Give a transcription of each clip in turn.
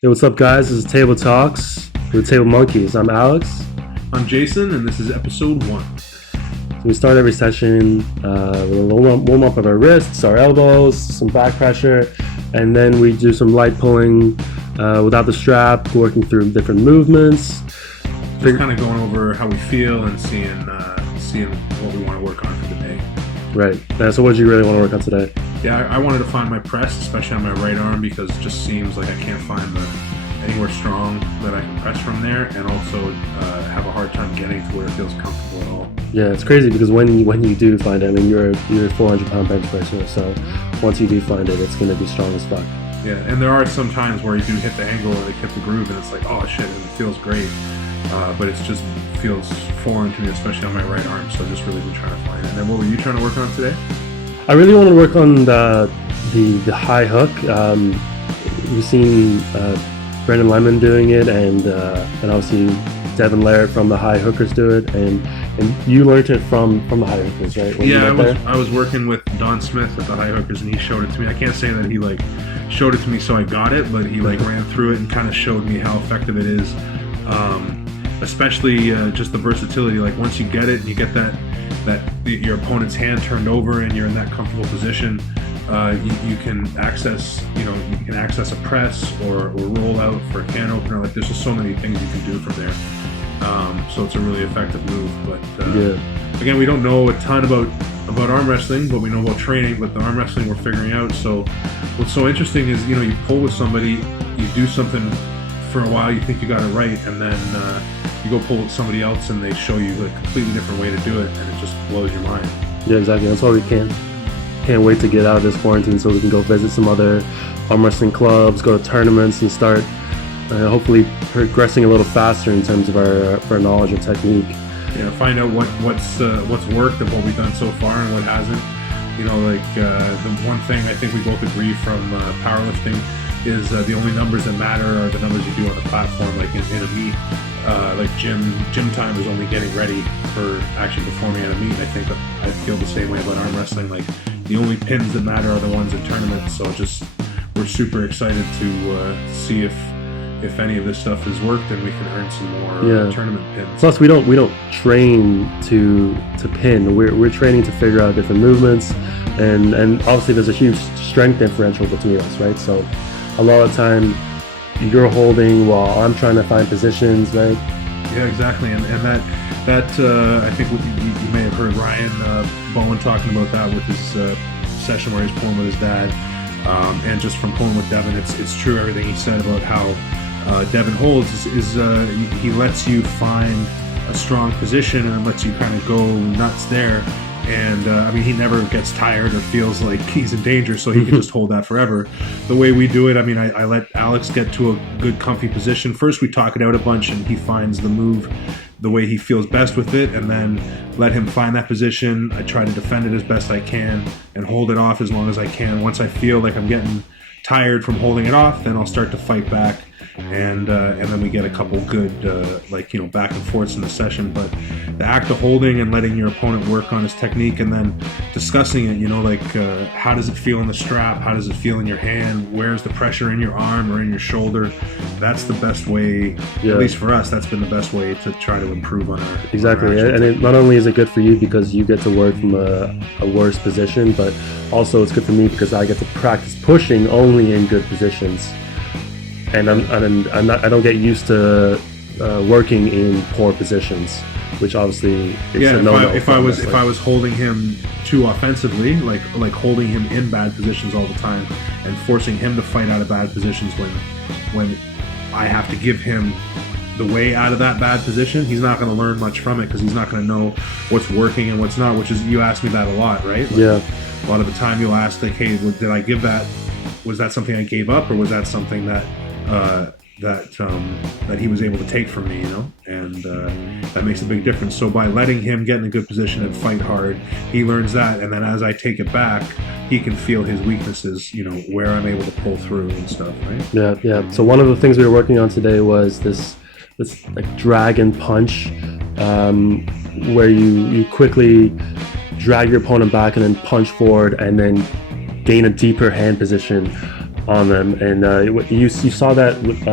Hey, what's up, guys? This is Table Talks with Table Monkeys. I'm Alex. I'm Jason, and this is episode 1. So we start every session with a little warm up of our wrists, our elbows, some back pressure, and then we do some light pulling without the strap, working through different movements. Just kind of going over how we feel and seeing what we want to work on for the day. Right. So what do you really want to work on today? Yeah, I wanted to find my press, especially on my right arm, because it just seems like I can't find anywhere strong that I can press from there, and also have a hard time getting to where it feels comfortable at all. Yeah, it's crazy because when you do find it, I mean, you're a 400-pound bench presser, so once you do find it, it's going to be strong as fuck. Yeah, and there are some times where you do hit the angle or hit the groove, and it's like, oh shit, and it feels great. But it just feels foreign to me, especially on my right arm, so I've just really been trying to find it. And then what were you trying to work on today? I really want to work on the high hook. We've seen Brendan Lemon doing it, and obviously Devin Laird from the High Hookers do it, and you learned it from the High Hookers, right? I was working with Don Smith at the High Hookers, and he showed it to me. I can't say that he showed it to me so I got it, but he ran through it and kind of showed me how effective it is. Especially just the versatility. Like once you get it and you get that your opponent's hand turned over and you're in that comfortable position, you can access a press or roll out for a can opener. Like there's just so many things you can do from there. So it's a really effective move. But again, we don't know a ton about arm wrestling, but we know about training. But the arm wrestling we're figuring out. So what's so interesting is you pull with somebody, you do something for a while, you think you got it right, and then you go pull with somebody else and they show you a completely different way to do it, and it just blows your mind. Yeah, exactly. That's why we can't wait to get out of this quarantine so we can go visit some other arm wrestling clubs, go to tournaments, and start hopefully progressing a little faster in terms of our knowledge and technique. Yeah, find out what's worked and what we've done so far and what hasn't. The one thing I think we both agree from powerlifting is the only numbers that matter are the numbers you do on the platform, like in a meet. Like gym time is only getting ready for actually performing at a meet. I think that I feel the same way about arm wrestling. Like the only pins that matter are the ones in tournaments. So we're super excited to see if any of this stuff has worked and we can earn some more tournament pins. Plus, we don't train to pin. We're training to figure out different movements, and obviously there's a huge strength differential between us, right? So a lot of time you're holding while I'm trying to find positions, right? Yeah, exactly. And that I think you may have heard Ryan Bowen talking about that with his session where he's pulling with his dad, and just from pulling with Devin, it's true everything he said about how Devin holds is he lets you find a strong position and lets you kind of go nuts there. And he never gets tired or feels like he's in danger, so he can just hold that forever. The way we do it, I let Alex get to a good, comfy position. First, we talk it out a bunch, and he finds the move the way he feels best with it, and then let him find that position. I try to defend it as best I can and hold it off as long as I can. Once I feel like I'm getting tired from holding it off, then I'll start to fight back. And then we get a couple good back and forths in the session. But the act of holding and letting your opponent work on his technique, and then discussing it, how does it feel in the strap, how does it feel in your hand, where's the pressure in your arm or in your shoulder, that's the best way, at least for us, that's been the best way to try to improve on our exactly. And not only is it good for you because you get to work from a worse position, but also it's good for me because I get to practice pushing only in good positions. And I don't get used to working in poor positions, which obviously is a no-no. If I was holding him too offensively, like holding him in bad positions all the time, and forcing him to fight out of bad positions when I have to give him the way out of that bad position, he's not going to learn much from it because he's not going to know what's working and what's not. Which is, you ask me that a lot, right? A lot of the time you'll ask, like, hey, did I give that? Was that something I gave up, or was that something that he was able to take from me, and that makes a big difference. So by letting him get in a good position and fight hard, he learns that, and then as I take it back, he can feel his weaknesses, where I'm able to pull through and stuff, right? Yeah. So one of the things we were working on today was this like drag and punch, where you quickly drag your opponent back and then punch forward and then gain a deeper hand position on them. And you saw that with,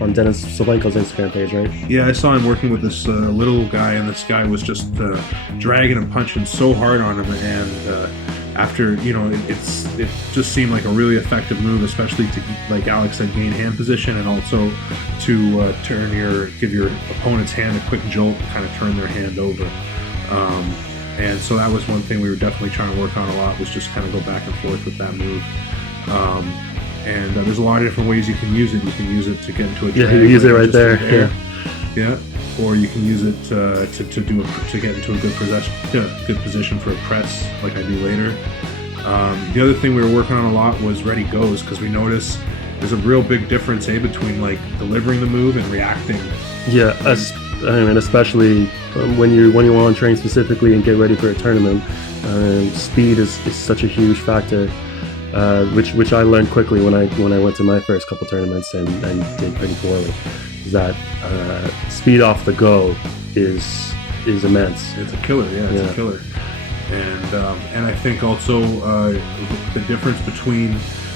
on Dennis Solenko's Instagram page, right? Yeah, I saw him working with this little guy, and this guy was just dragging and punching so hard on him, and after, it just seemed like a really effective move, especially to, like Alex said, gain hand position, and also to give your opponent's hand a quick jolt and kind of turn their hand over. And so that was one thing we were definitely trying to work on a lot, was just kind of go back and forth with that move. And there's a lot of different ways you can use it. You can use it to get into a drag, you use it right there. Yeah. Or you can use it to get into a good position for a press, like I do later. The other thing we were working on a lot was ready goes, because we noticed there's a real big difference between like delivering the move and reacting. Yeah, especially when you want to train specifically and get ready for a tournament, speed is such a huge factor, which I learned quickly when I went to my first couple tournaments and did pretty poorly. That speed off the go is immense. It's a killer. It's a killer. And I think also the difference between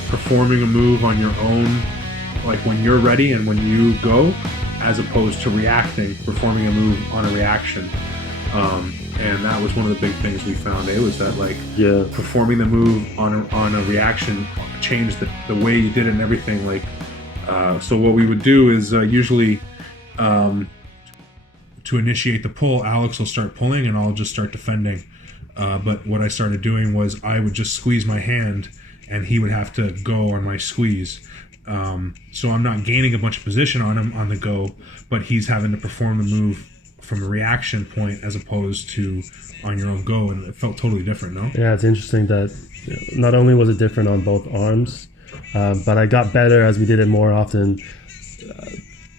performing a move on your own, like when you're ready and when you go, as opposed to performing a move on a reaction. And that was one of the big things we found. Was that performing the move on a reaction changed the way you did it and everything. So what we would do is usually to initiate the pull, Alex will start pulling and I'll just start defending. But what I started doing was I would just squeeze my hand and he would have to go on my squeeze. So I'm not gaining a bunch of position on him on the go, but he's having to perform the move from a reaction point as opposed to on your own go, and it felt totally different, no? Yeah, it's interesting that not only was it different on both arms, but I got better as we did it more often,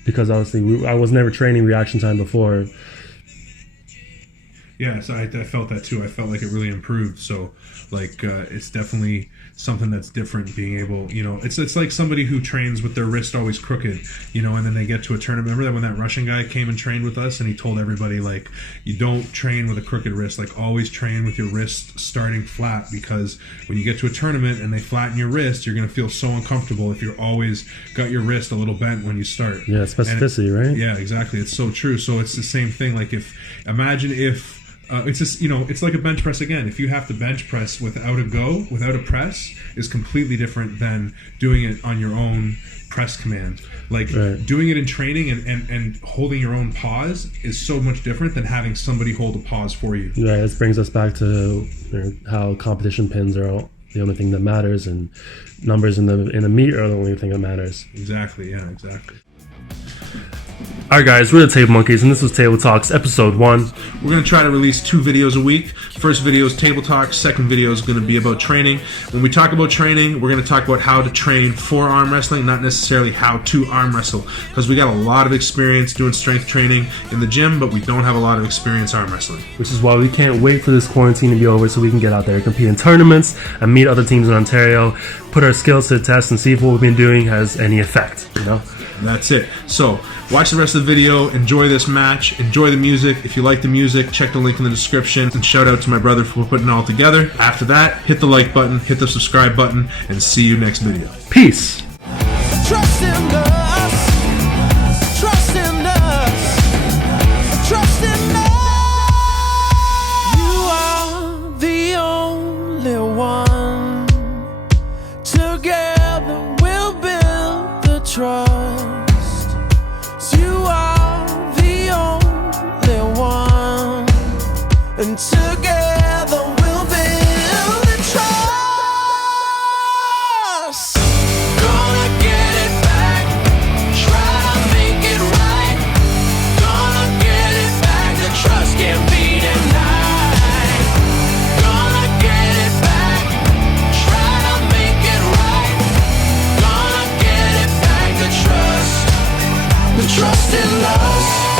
because obviously I was never training reaction time before. Yeah, so I felt that too. I felt like it really improved. So, it's definitely something that's different. Being able, it's like somebody who trains with their wrist always crooked, and then they get to a tournament. Remember that when that Russian guy came and trained with us, and he told everybody you don't train with a crooked wrist. Always train with your wrist starting flat, because when you get to a tournament and they flatten your wrist, you're gonna feel so uncomfortable if you're always got your wrist a little bent when you start. Yeah, specificity, right? Yeah, exactly. It's so true. So it's the same thing. Imagine if. It's just, it's like a bench press again. If you have to bench press without a press, is completely different than doing it on your own press command. Right. Doing it in training and holding your own pause is so much different than having somebody hold a pause for you. Right. This brings us back to how competition pins are the only thing that matters, and numbers in the meet are the only thing that matters. Exactly. Yeah. Exactly. Alright guys, we're the Table Monkeys, and this was Table Talks episode 1. We're going to try to release 2 videos a week. First video is Table Talks, second video is going to be about training. When we talk about training, we're going to talk about how to train for arm wrestling, not necessarily how to arm wrestle, because we got a lot of experience doing strength training in the gym, but we don't have a lot of experience arm wrestling. Which is why we can't wait for this quarantine to be over so we can get out there, compete in tournaments, and meet other teams in Ontario, put our skills to the test, and see if what we've been doing has any effect, And that's it. So, watch the rest of the video, enjoy this match, enjoy the music. If you like the music, check the link in the description, and shout out to my brother for putting it all together. After that, hit the like button, hit the subscribe button, and see you next video. Peace! Trust in us, trust in us, trust in us. You are the only one. Together we'll build the trust. And together we'll build a trust. Gonna get it back, try to make it right. Gonna get it back, the trust can't be denied. Gonna get it back, try to make it right. Gonna get it back, the trust in us.